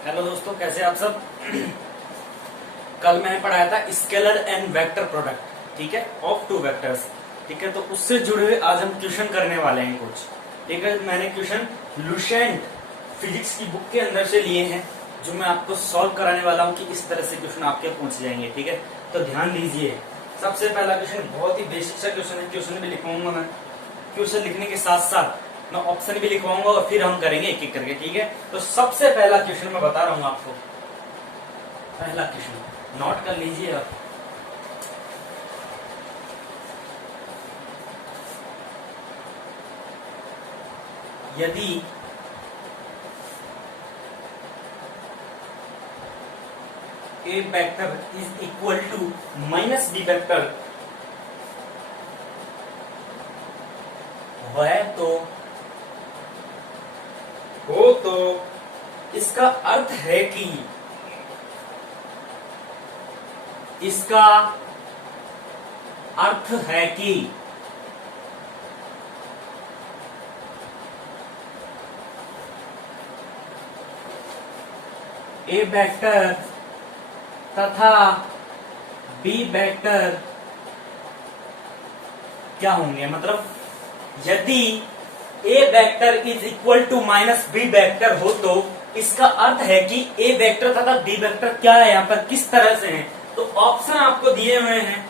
Hello दोस्तों, कैसे आप सब। कल मैंने पढ़ाया था स्केलर एंड वेक्टर प्रोडक्ट, ठीक है, ऑफ टू वेक्टर्स। ठीक है, तो उससे जुड़े हुए आज हम क्वेश्चन करने वाले हैं कुछ। ठीक है, मैंने क्वेश्चन लुसेंट फिजिक्स की बुक के अंदर से लिए हैं, जो मैं आपको सॉल्व कराने वाला हूं कि इस तरह से क्वेश्चन आपके पूछ जाएंगे। ठीक है, तो ध्यान दीजिए। सबसे पहला क्वेश्चन बहुत ही बेसिक सा क्वेश्चन है। क्वेश्चन भी लिखवाऊंगा मैं, क्वेश्चन लिखने के साथ साथ मैं ऑप्शन भी लिखवाऊंगा और फिर हम करेंगे एक एक करके। ठीक है, तो सबसे पहला क्वेश्चन मैं बता रहा हूं आपको। पहला क्वेश्चन नोट कर लीजिए आप। यदि A vector is equal to minus B vector है तो इसका अर्थ है कि ए वेक्टर तथा बी वेक्टर क्या होंगे। मतलब यदि A vector is equal to minus B vector हो तो इसका अर्थ है कि ए वेक्टर तथा बी वेक्टर क्या है, यहां पर किस तरह से है। तो ऑप्शन आपको दिए हुए हैं।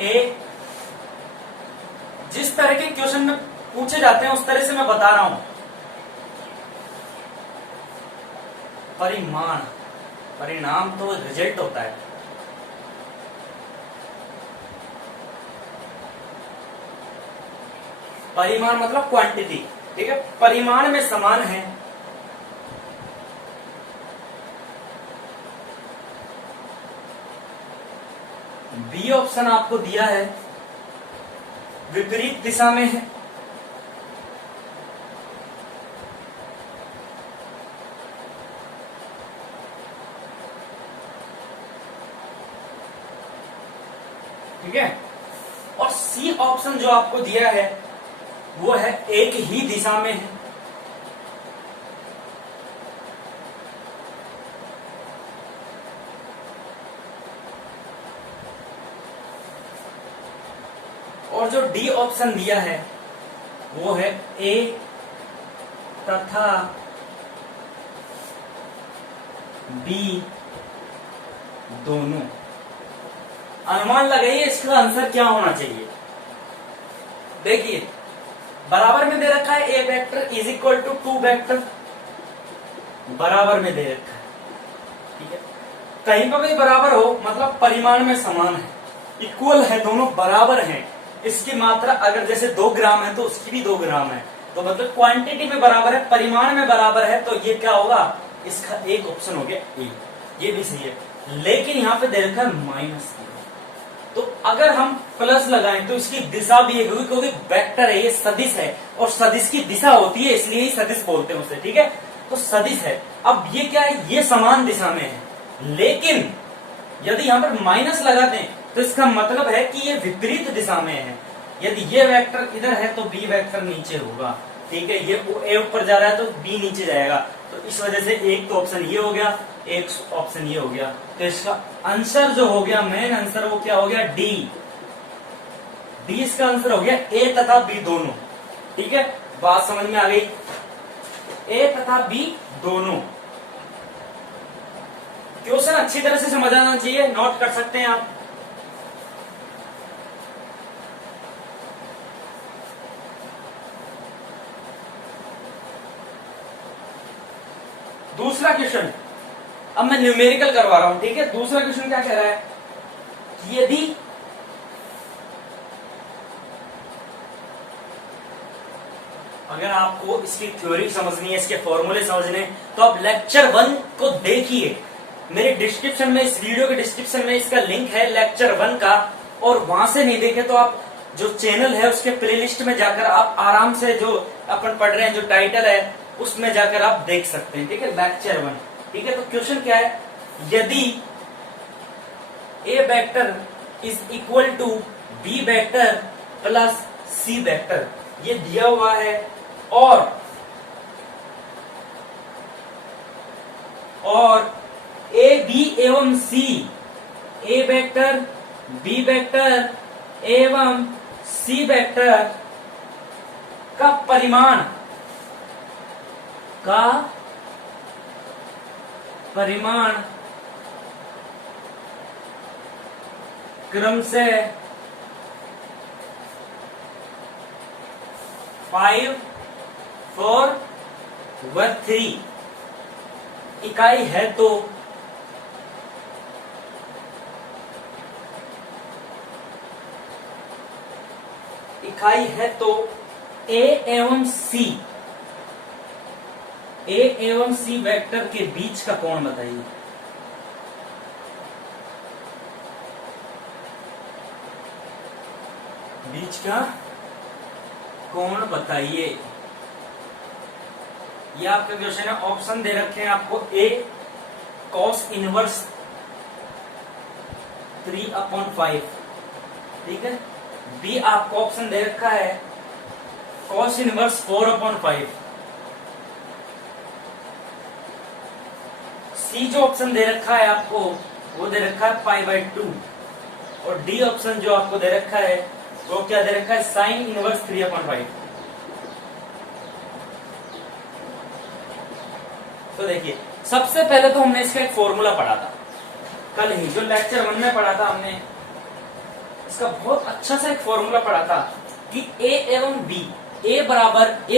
ए, जिस तरह के क्वेश्चन में पूछे जाते हैं उस तरह से मैं बता रहा हूं। परिणाम तो रिजल्ट होता है। परिमाण मतलब क्वांटिटी। ठीक है, परिमाण में समान है। बी ऑप्शन आपको दिया है विपरीत दिशा में है। ठीक है, और सी ऑप्शन जो आपको दिया है वो है एक ही दिशा में है। और जो डी ऑप्शन दिया है वो है ए तथा बी दोनों। अनुमान लगाइए इसका आंसर क्या होना चाहिए। देखिए, बराबर में दे रखा है A vector is equal to 2 vector, बराबर में दे रखा है। ठीक है, कहीं पर भी बराबर हो मतलब परिमाण में समान है, इक्वल है, दोनों बराबर हैं। इसकी मात्रा अगर जैसे 2 ग्राम है तो उसकी भी 2 ग्राम है, तो मतलब क्वांटिटी में बराबर है, परिमाण में बराबर है, तो ये क्या होगा, इसका एक ऑप्शन हो गया ए। ये भी सही है, लेकिन यहाँ पे दे रखा है माइनस। तो अगर हम प्लस लगाएं तो इसकी दिशा भी एक होगी, क्योंकि वेक्टर है, ये सदिश है, और सदिश की दिशा होती है, इसलिए ही सदिश बोलते हैं उसे। ठीक है, तो सदिश है। अब ये क्या है, ये समान दिशा में है, लेकिन यदि यहाँ पर माइनस लगा दें तो इसका मतलब है कि ये विपरीत दिशा में है। यदि ये वेक्टर इधर है तो बी वेक्टर नीचे होगा। ठीक है, ये ए ऊपर जा रहा है तो बी नीचे जाएगा, तो इस वजह से एक तो ऑप्शन ये हो गया, एक ऑप्शन ये हो गया। तो इसका आंसर जो हो गया, मेन आंसर वो क्या हो गया, डी। डी इसका आंसर हो गया, ए तथा बी दोनों। ठीक है, बात समझ में आ गई, ए तथा बी दोनों। क्वेश्चन अच्छी तरह से समझ आना चाहिए, नोट कर सकते हैं आप। दूसरा क्वेश्चन, अब मैं न्यूमेरिकल करवा रहा हूं। ठीक है, दूसरा क्वेश्चन क्या कह रहा है कि यदि अगर आपको इसकी थ्योरी समझनी है, इसके फॉर्मूले समझने, तो आप लेक्चर 1 को देखिए। मेरे डिस्क्रिप्शन में, इस वीडियो के डिस्क्रिप्शन में इसका लिंक है लेक्चर 1 का, और वहां से नहीं देखे तो आप जो चैनल है उसके प्लेलिस्ट में जाकर आप आराम से जो अपन पढ़ रहे हैं, जो टाइटल है उसमें जाकर आप देख सकते हैं। ठीक है, लेक्चर 1। ठीक है, तो क्वेश्चन क्या है, यदि A vector is equal to B vector plus C vector, ये दिया हुआ है, और और ए बी एवं C, A vector B vector एवं सी वेक्टर का परिमाण क्रम से 5, 4 व 3 इकाई है तो ए एवं सी वेक्टर के बीच का कोण बताइए। बीच का कोण बताइए। ये आपका क्वेश्चन है। ऑप्शन दे रखे हैं आपको। ए कॉस इनवर्स 3/5, ठीक है। बी आपको ऑप्शन दे रखा है कॉस इनवर्स 4/5। सी जो ऑप्शन दे रखा है आपको वो दे रखा है π/2, और डी ऑप्शन जो आपको दे रखा है वो क्या दे रखा है साइन इनवर्स 3/5। तो देखिए, सबसे पहले तो हमने इसका एक फॉर्मूला पढ़ा था कल ही, जो लेक्चर 1 में पढ़ा था हमने। इसका बहुत अच्छा सा एक फॉर्मूला पढ़ा था कि ए एवं बी, ए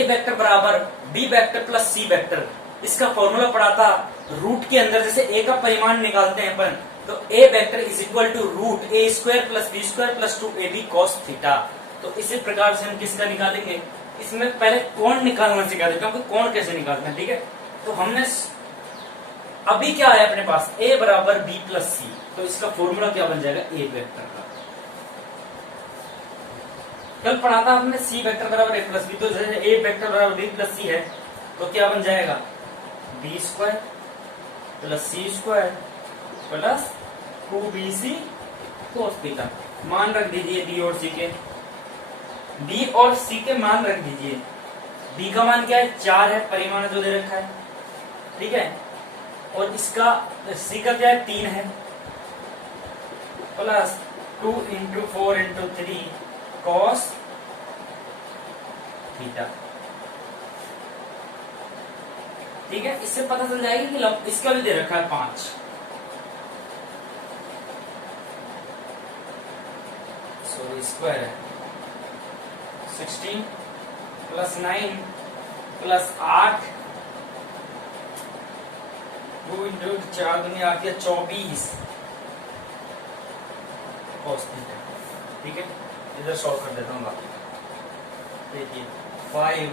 वेक्टर बराबर B vector plus C vector. इसका फॉर्मूला पढ़ा था रूट के अंदर। जैसे ए का परिमाण निकालते हैं अपन, तो A vector is equal to root A square plus B square plus 2ab cos theta. तो इसी प्रकार से हम किसका निकालेंगे, इसमें पहले कोण निकालना सिखा देते हैं कि कोण कैसे निकालते हैं, ठीक है। तो हमने अभी क्या है अपने पास, ए बराबर बी प्लस सी, तो इसका फॉर्मूला क्या बन जाएगा ए वेक्टर का। कल पढ़ा था हमने सी वेक्टर बराबर ए प्लस बी, तो जैसे ए वेक्टर बराबर बी प्लस सी है तो क्या बन जाएगा B square plus C square plus 2bc cos theta. मान रख दीजिए बी और सी के, बी और सी के मान रख दीजिए। बी का मान क्या है 4 है, परिमाण जो दे रखा है, ठीक है। और इसका सी का क्या है 3 है, प्लस 2 × 4 × 3 cos थीटा, ठीक है। इससे पता चल जाएगा कि इसका भी दे रखा है 5, सॉरी स्क्वायर है 16 प्लस 9 प्लस 8 2 × 4 दुनिया आती है 24 cos थीटा, ठीक है। इधर सॉल्व कर देता हूँ बाकी। देखिए 5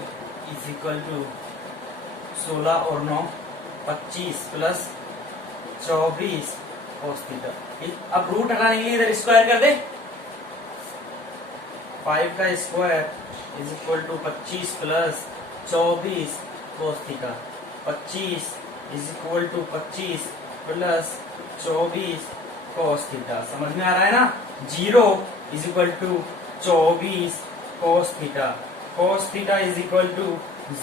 इज इक्वल टू 16 और 9 25 प्लस 24 cos थीटा। अब रूट हटाने के लिए इधर स्क्वायर कर दे। 5 का square is equal to 25 plus 24 cos theta. 25 is equal to 25 plus 24 cos theta. समझ में आ रहा है ना। 0 is equal to 24 cos theta. cos theta is equal to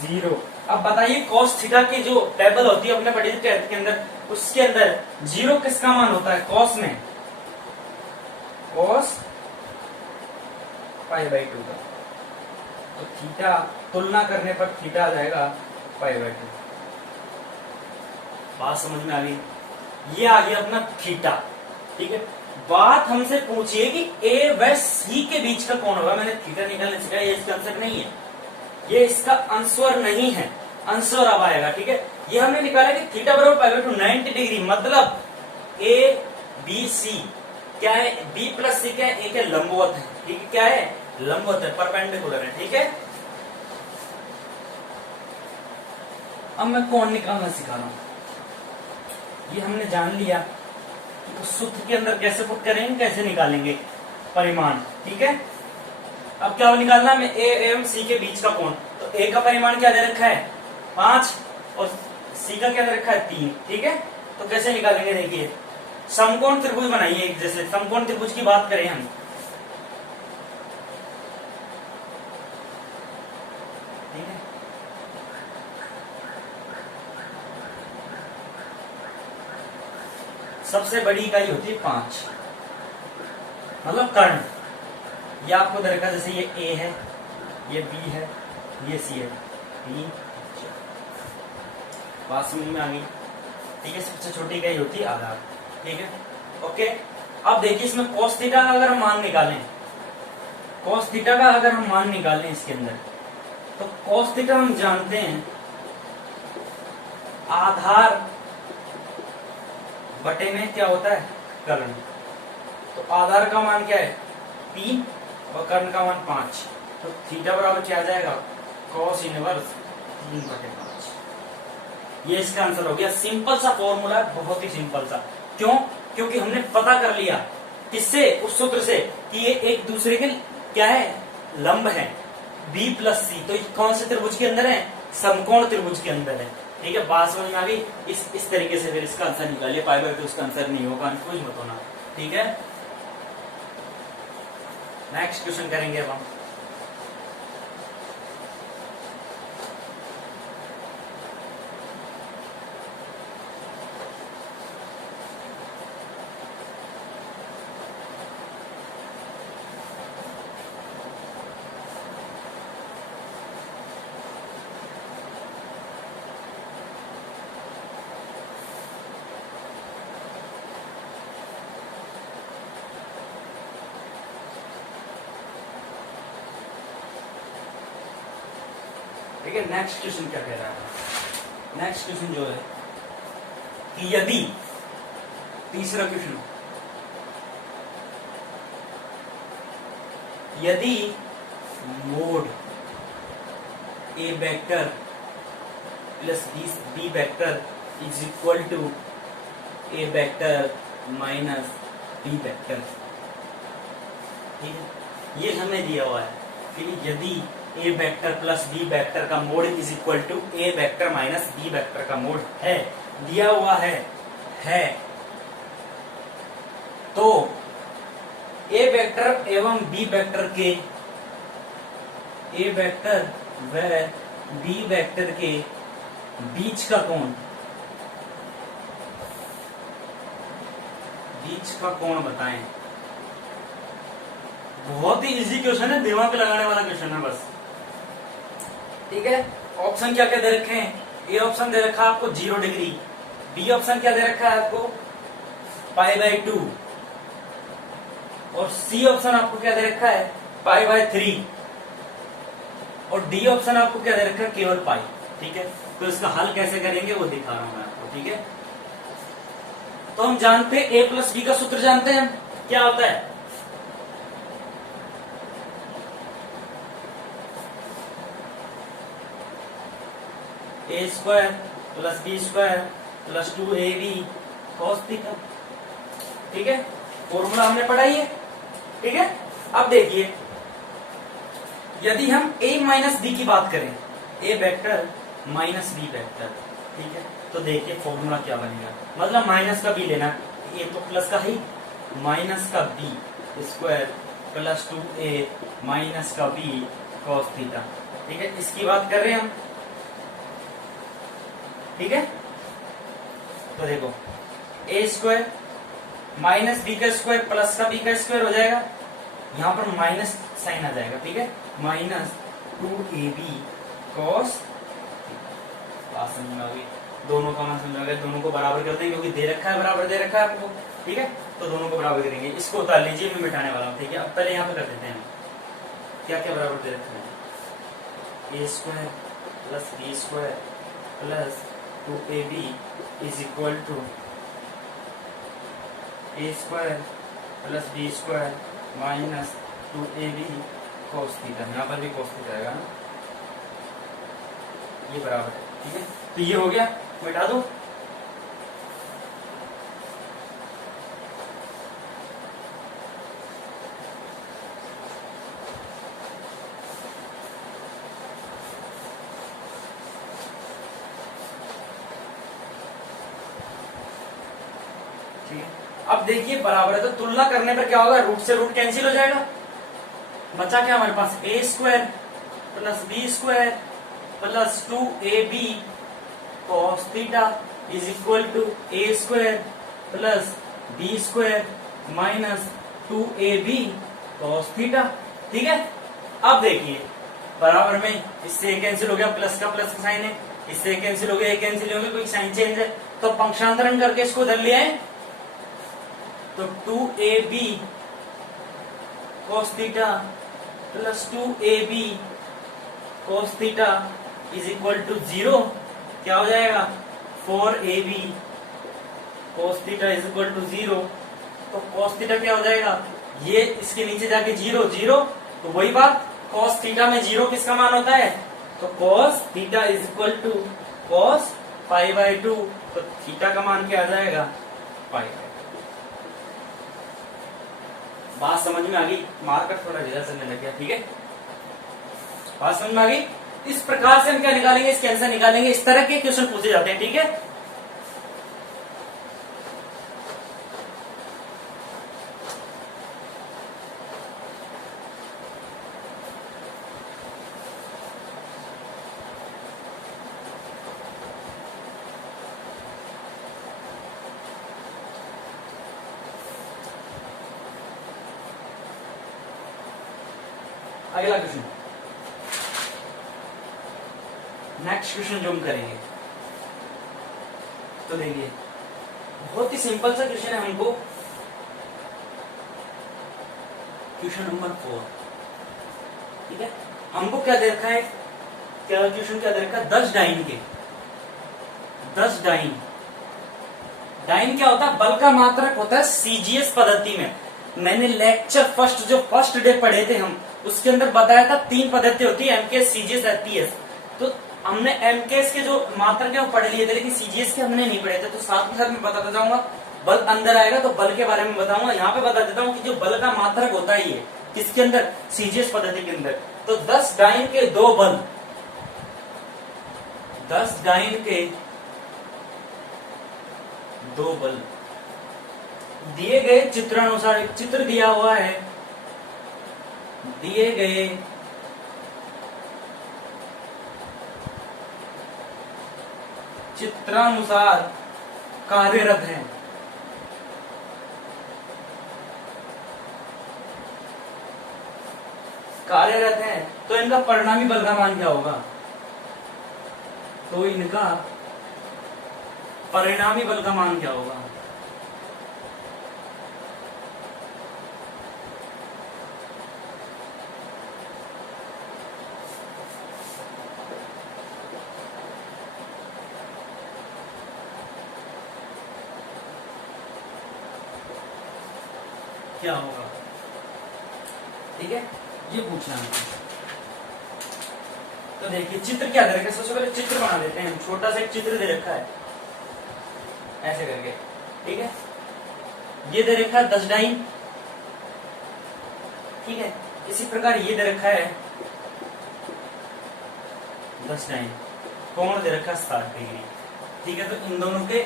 0। अब बताइए cos थीटा की जो टेबल होती है अपने पढ़ी टेबल के अंदर, उसके अंदर 0 किसका मान होता है cos में, cos π/2 का। तो थीटा तुलना करने पर थीटा आ जाएगा π/2। बात समझ में आ गई। ये आ गया अपना थीटा, ठीक है। बात हमसे पूछिए कि ए व सी के बीच का कौन होगा। मैंने थीटा निकालने सिखाया, ये इसका आंसर नहीं है, ये इसका आंसर नहीं है, आंसर अब आएगा, ठीक है। ये हमने निकाला कि थीटा बराबर π/2 90 डिग्री, मतलब ए बी सी क्या है, बी प्लस सी क्या है, ए के लंबवत है, ठीक है। क्या है, लंबवत है, परपेंडिकुलर है, ठीक है। अब मैं कोण निकालना सिखा रहा हूं। ये हमने जान लिया तो सूत्र के अंदर कैसे पुट करेंगे, कैसे निकालेंगे परिमाण, ठीक है। अब क्या निकालना है, ए एवं सी के बीच का कोण। तो ए का परिमाण क्या दे रखा है 5 और सी का क्या दे रखा है 3, ठीक है। तो कैसे निकालेंगे, देखिए समकोण त्रिभुज बनाइए। जैसे समकोण त्रिभुज की बात करें हम, ठीक है। सबसे बड़ी इकाई होती है 5, मतलब कर्ण। ये आपको दे रखा जैसे ये ए है, ये बी है, ये सी है, 3 बात समझ में आ गई। ठीक है, सबसे छोटी इकाई होती है आधार। ठीक है, ओके। अब देखिए इसमें cos थीटा का अगर हम मान निकालें, cos थीटा का अगर हम मान निकालें इसके अंदर, तो cos थीटा हम जानते हैं आधार बटे में क्या होता है, कर्ण। तो आधार का मान क्या है 3 और कर्ण का मान 5, तो थीटा बराबर क्या आ जाएगा, cos इनवर्स 3/5। ये इसका आंसर हो गया। सिंपल सा फॉर्मूला है, बहुत ही सिंपल सा। क्यों? क्योंकि हमने पता कर लिया किससे, उस सूत्र से कि ये एक दूसरे के क्या है, लंब है, B प्लस सी। तो कौन से त्रिभुज के अंदर है, समकोण त्रिभुज के अंदर है। ठीक है, बात समझ में आ गई। इस तरीके से फिर इसका आंसर निकालिए, π/2 उसका आंसर नहीं होगा, कंफ्यूज मत होना। ठीक है, नेक्स्ट क्वेश्चन करेंगे अब हम। ठीक है, नेक्स्ट क्वेश्चन क्या कह रहा है, नेक्स्ट क्वेश्चन जो है कि यदि, तीसरा क्वेश्चन, यदि mod A vector plus B vector is equal to A vector minus B vector. ठीक है, ये हमें दिया हुआ है कि यदि A vector plus B vector का mod is equal to A vector minus B vector का मोड है, दिया हुआ है तो ए वेक्टर एवं बी वेक्टर के, ए वेक्टर व बी वेक्टर के बीच का कोण, बीच का कोण बताएं। बहुत ही इजी क्वेश्चन है, दिमाग लगाने वाला क्वेश्चन है बस। ठीक है, ऑप्शन क्या क्या दे रखे हैं, ए ऑप्शन दे रखा है आपको 0 डिग्री, बी ऑप्शन क्या दे रखा है आपको π/2, और सी ऑप्शन आपको क्या दे रखा है π/3, और डी ऑप्शन आपको क्या दे रखा है केवल पाई। ठीक है, तो इसका हल कैसे करेंगे वो दिखा रहा हूं मैं आपको। ठीक है, तो हम जानते हैं ए प्लस बी का सूत्र जानते हैं क्या होता है, A square plus B square plus 2ab cos theta. ठीक है, फॉर्मूला हमने पढ़ाई है। ठीक है, अब देखिए यदि हम a माइनस बी की बात करें, a vector minus B vector, ठीक है, तो देखिए फॉर्मूला क्या बनेगा, मतलब माइनस का b लेना, a तो प्लस का ही, माइनस का b square plus 2a minus का b cos थीटा। ठीक है, इसकी बात कर रहे हैं हम। ठीक है, तो देखो ए स्क्वायर माइनस बी का स्क्वायर प्लस का बी का स्क्वायर हो जाएगा, यहां पर माइनस साइन आ जाएगा। ठीक है, माइनस 2ab cos, बात समझ में आ गई, दोनों का मान समझ में आ गया, दोनों को बराबर कर देंगे क्योंकि दे रखा है, बराबर दे रखा है आपको। ठीक है, तो दोनों को बराबर करेंगे, इसको उतार लीजिए, मैं मिटाने वाला हूँ। ठीक है, अब पहले यहाँ पे कर देते हैं क्या क्या बराबर दे रखा है, A square plus B square plus 2ab is equal to A square plus B square minus 2ab cos theta. यहाँ पर भी cos थीटा आएगा ना, ये बराबर है। ठीक है, तो ये हो गया, मिटा दो। ठीक है, अब देखिए बराबर है तो तुलना करने पर क्या होगा, रूट से रूट कैंसिल हो जाएगा, बचा क्या हमारे पास, A square plus B square plus 2ab cos theta is equal to A square plus B square minus 2ab cos theta. ठीक है, अब देखिए बराबर में इससे कैंसिल हो गया, प्लस का प्लस का साइन है, इससे कैंसिल हो गया, ये कैंसिल हो गया, कोई साइन चेंज है तो पंक्षांतरण करके इसको उधर ले आए तो 2ab cos theta plus 2ab cos theta is equal to 0। क्या हो जाएगा 4ab cos theta is equal to 0। तो cos थीटा क्या हो जाएगा, ये इसके नीचे जाके 0 0, तो वही बात cos थीटा में 0 किसका मान होता है, तो cos theta is equal to cos π/2, तो थीटा का मान क्या आ जाएगा π/2। बात समझ में आ गई, मार्कर थोड़ा ज्यादा चलने लग गया। ठीक है, बात समझ में आ गई। इस प्रकार से हम क्या निकालेंगे, इसके आंसर निकालेंगे, इस तरह के क्वेश्चन पूछे जाते हैं। ठीक है, अगला क्वेश्चन, नेक्स्ट क्वेश्चन जो हम करेंगे तो देखिए बहुत ही सिंपल सा क्वेश्चन है हमको, क्वेश्चन नंबर 4। ठीक है, हमको क्या दे रखा है, क्या क्वेश्चन क्या दे रखा है, 10 डाइन के 10 डाइन। डाइन क्या होता है, बल का मात्रक होता है सीजीएस पद्धति में। मैंने लेक्चर फर्स्ट डे पढ़े थे हम, उसके अंदर बताया था 3 पद्धति होती है, एमकेएस, सीजीएस, एफपीएस। तो हमने एमकेएस के जो मात्रक है वो पढ़ लिए थे, लेकिन सीजीएस के हमने नहीं पढ़े थे। तो साथ में साथ मैं बताता जाऊंगा, बल अंदर आएगा तो बल के बारे में बताऊंगा। यहाँ पे बता देता हूँ कि जो बल का मात्रक होता है ये किसके अंदर, सीजीएस पद्धति के अंदर। तो 10 डाइन के 2 बल, 10 डाइन के 2 बल दिए गए चित्रानुसार, एक चित्र दिया हुआ है, दिए गए चित्रानुसार कार्यरत है। कार्यरत है तो इनका परिणामी बल का मान क्या होगा, तो इनका परिणामी बल का मान क्या होगा, क्या होगा। ठीक है, ये पूछना है। तो देखिए चित्र क्या दे रखा है, सबसे पहले चित्र बना लेते हैं। छोटा सा एक चित्र दे रखा है ऐसे करके। ठीक है, ये दे रखा है 10 डाइन। ठीक है, इसी प्रकार ये दे रखा है 10 डाइन, कोण दे रखा है 60 डिग्री। ठीक है, तो इन दोनों के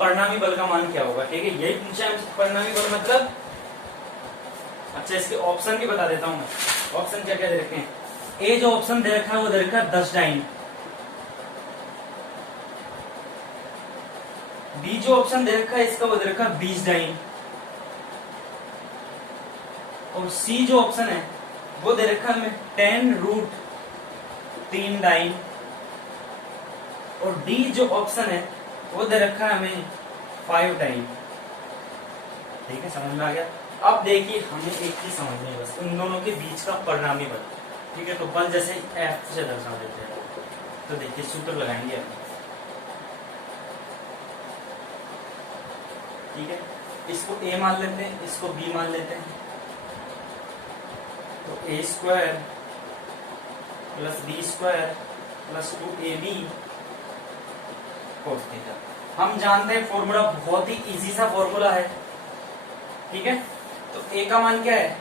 परिणामी बल का मान क्या होगा। ठीक है, यही पूछा है परिणामी बल मतलब। अच्छा, इसके ऑप्शन भी बता देता हूं मैं, ऑप्शन क्या क्या दे रखे हैं। ए जो ऑप्शन दे रखा है वो दे रखा है 10 डाइन। बी जो ऑप्शन दे रखा है इसका वो दे रखा है 20 डाइन। और सी जो ऑप्शन है वो दे रखा है हमें 10√3 डाइन। और डी जो ऑप्शन है वो दे रखा है हमें 5 डाइन। ठीक है, समझ में आ गया। अब देखिए हमें एक चीज समझनी है बस, उन दोनों के बीच का परिणामी बल। ठीक है, तो बल जैसे एफ से दर्शा देते हैं। तो देखिए सूत्र लगाएंगे हम। ठीक है, इसको ए मान लेते हैं, इसको बी मान लेते हैं। तो A square plus B square plus 2ab cos theta. हम जानते हैं फॉर्मूला, बहुत ही इजी सा फॉर्मूला है। ठीक है, तो ए का मान क्या है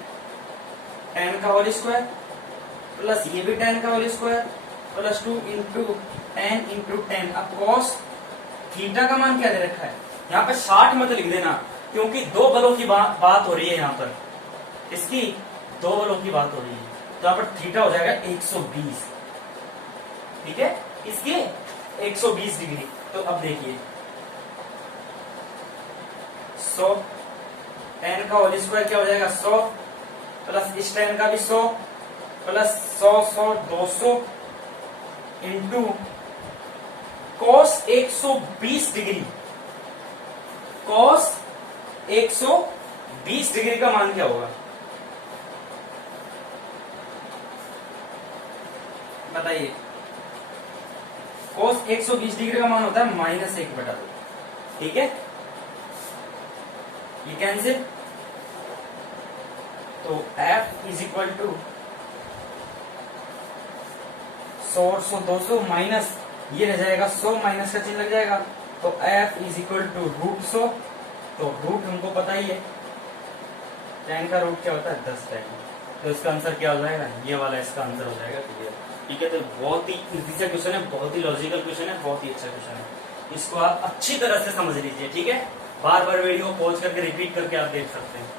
10 का होल स्क्वायर प्लस ये भी 10 का whole square plus 2 into 10 into 10। अब cos थीटा का मान क्या दे रखा है, यहाँ पे 60 मत लिख देना, क्योंकि 2 बलों की बात हो रही है यहाँ पर। इसकी 2 बलों की बात हो रही है, तो यहाँ पर थीटा हो जाएगा 120। ठीक है, इसकी 120 डिग्री। तो अब देखिए 100 टेन का होल स्क्वायर क्या हो जाएगा 100 प्लस इस टेन का भी 100 plus 100 200 into cos 120 degree. Cos 120 degree का मान क्या होगा बताइए। कॉस 120 डिग्री का मान होता है -1/2। ठीक है, ये कैंसिल, तो f is equal to 100 200 minus ये रह जाएगा 100 माइनस का चिन्ह लग जाएगा, तो f इज इक्वल टू √100। तो रूट हमको पता ही है, 10 का रूट क्या होता है 10 10। तो इसका आंसर क्या हो जाएगा, ये वाला इसका आंसर हो जाएगा क्लियर। ठीक है, तो बहुत ही इजी सा क्वेश्चन है, बहुत ही लॉजिकल क्वेश्चन है, बहुत ही अच्छा क्वेश्चन है। इसको आप अच्छी तरह से समझ लीजिए। ठीक है, बार बार वीडियो पॉज करके रिपीट करके आप देख सकते हैं।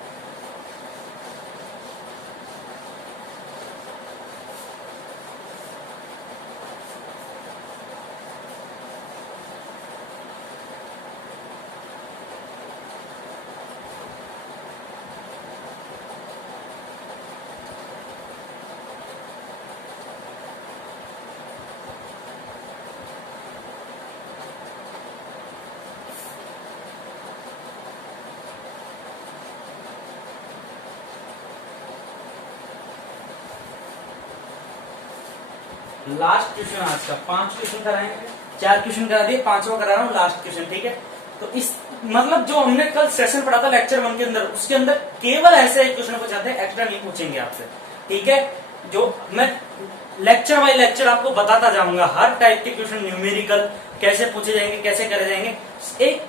लास्ट क्वेश्चन आज का, 5 क्वेश्चन कराएंगे, 4 क्वेश्चन करा दिए, 5वां करा रहा हूँ, लास्ट क्वेश्चन। ठीक है, तो इस मतलब जो हमने कल सेशन पढ़ा था लेक्चर 1 के अंदर, उसके अंदर केवल ऐसे क्वेश्चन पूछाते हैं, एक्स्ट्रा नहीं पूछेंगे आपसे। ठीक है, जो मैं लेक्चर बाय लेक्चर आपको बताता जाऊंगा, हर टाइप के क्वेश्चन न्यूमेरिकल कैसे पूछे जाएंगे, कैसे करे जाएंगे, एक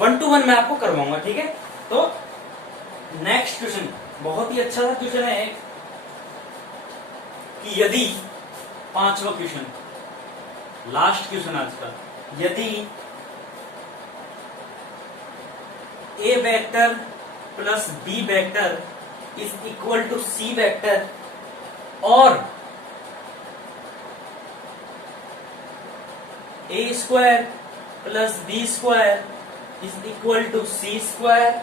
1 to 1 मैं आपको करवाऊंगा। ठीक है, तो नेक्स्ट क्वेश्चन बहुत ही अच्छा सा क्वेश्चन है कि यदि 5वां क्वेश्चन, लास्ट क्वेश्चन आज का, यदि A vector plus B vector is equal to C vector और A square plus B square is equal to C square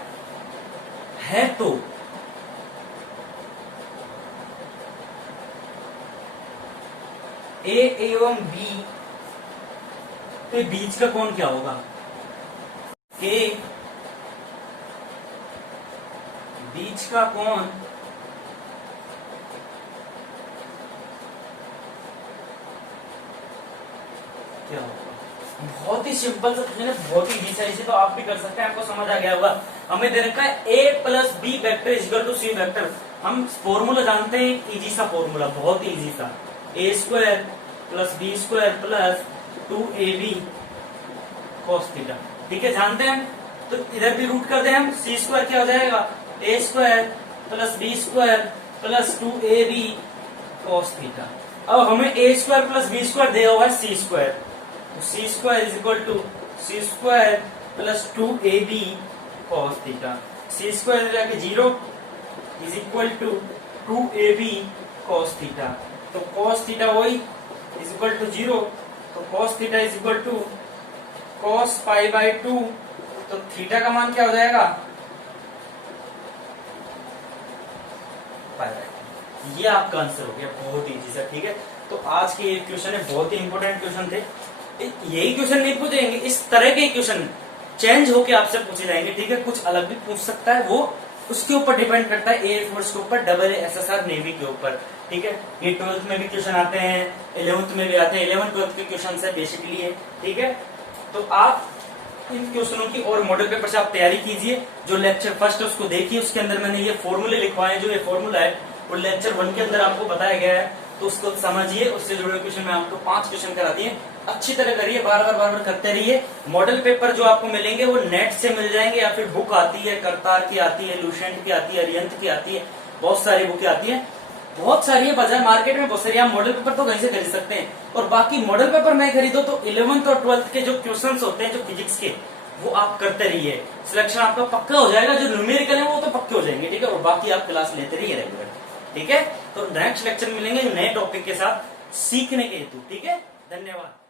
है, तो ए एवं बी के बीच का कोण क्या होगा। ए बीच का कोण क्या होगा। बहुत ही सिंपल सा क्वेश्चन है, बहुत ही इजी सा, इसे तो आप भी कर सकते हैं, आपको समझ आ गया होगा। हमें दे रखा है A plus B vector equal to C vector. हम फॉर्मूला जानते हैं, इजी सा फॉर्मूला, बहुत ही इजी सा, A square plus B square plus 2ab cos theta. ठीक है, जानते हैं, तो इधर भी रूट कर दें हम, सी स्क्वायर क्या हो जाएगा, A square plus B square plus 2ab cos theta. अब हमें A square plus B square दिया हुआ है सी स्क्वायर, तो C square is equal to C square plus 2ab cos theta. C square जाके 0 is equal to 2ab cos theta. तो cos theta वही is equal to 0, तो cos theta is equal to cos pi by 2। तो theta का मान क्या हो जाएगा, पाई बाई। ये आपका आंसर हो गया, बहुत इजी सा। ठीक है, तो आज के ये क्वेश्चन है, बहुत ही इंपॉर्टेंट क्वेश्चन थे। यही क्वेश्चन नहीं पूछेंगे, इस तरह के क्वेश्चन चेंज होके आपसे पूछे जाएंगे। ठीक है, कुछ अलग भी पूछ सकता है, वो उसके ऊपर डिपेंड करता है, एयरफोर्स के ऊपर, SSR नेवी के ऊपर। ठीक है, ये 12th में भी क्वेश्चन आते हैं, 11th में भी आते हैं, 11th 12th के क्वेश्चन है बेसिकली है। ठीक है, तो आप इन क्वेश्चनों की और मॉडल पेपर से आप तैयारी कीजिए। जो लेक्चर फर्स्ट है उसको देखिए, उसके अंदर मैंने ये फॉर्मूले लिखवाए, जो ये फॉर्मूला है वो लेक्चर 1 के अंदर आपको बताया गया है, तो उसको समझिए। उससे जुड़े क्वेश्चन मैं आपको 5 क्वेश्चन करा दिए, अच्छी तरह करिए, बार बार करते रहिए। मॉडल पेपर जो आपको मिलेंगे वो नेट से मिल जाएंगे, या फिर बुक आती है, करतार की आती है, लुसेंट की आती है, अरिहंत की आती है, बहुत सारी बुकें आती है, बहुत सारी है बाजार मार्केट में, बहुत सारी। आप मॉडल पेपर तो कहीं से खरीद सकते हैं, और बाकी मॉडल पेपर नहीं खरीदो तो 11th और 12th के जो क्वेश्चंस होते हैं, जो फिजिक्स के, वो आप करते रहिए, सिलेक्शन आपका पक्का हो जाएगा। जो न्यूमेरिकल है वो तो पक्के हो जाएंगे। ठीक है, और बाकी आप क्लास लेते रहिए रेगुलर। ठीक है, तो नेक्स्ट लेक्चर मिलेंगे नए टॉपिक के साथ सीखने के हेतु। ठीक है, धन्यवाद।